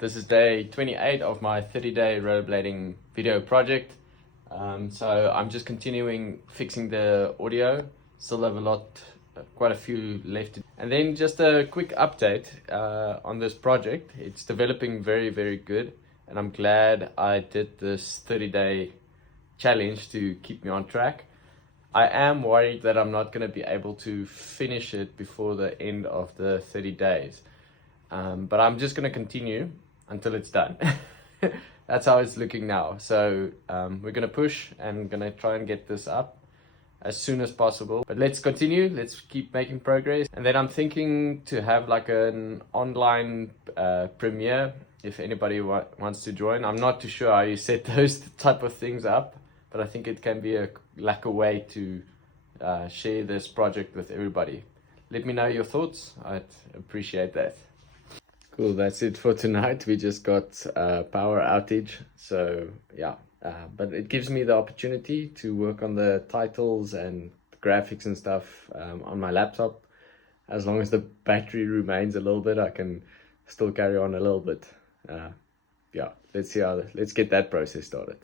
This is day 28 of my 30-day rollerblading video project. So I'm just continuing fixing the audio. Still have quite a few left. And then just a quick update on this project. It's developing very, very good. And I'm glad I did this 30-day challenge to keep me on track. I am worried that I'm not going to be able to finish it before the end of the 30 days. But I'm just going to continue until it's done. That's how it's looking now. So we're going to push and going to try and get this up as soon as possible. But let's continue. Let's keep making progress. And then I'm thinking to have like an online premiere if anybody wants to join. I'm not too sure how you set those type of things up, but I think it can be a way to share this project with everybody. Let me know your thoughts. I'd appreciate that. Cool, that's it for tonight. We just got a power outage, so yeah. But it gives me the opportunity to work on the titles and graphics and stuff on my laptop. As long as the battery remains a little bit, I can still carry on a little bit. Yeah, let's get that process started.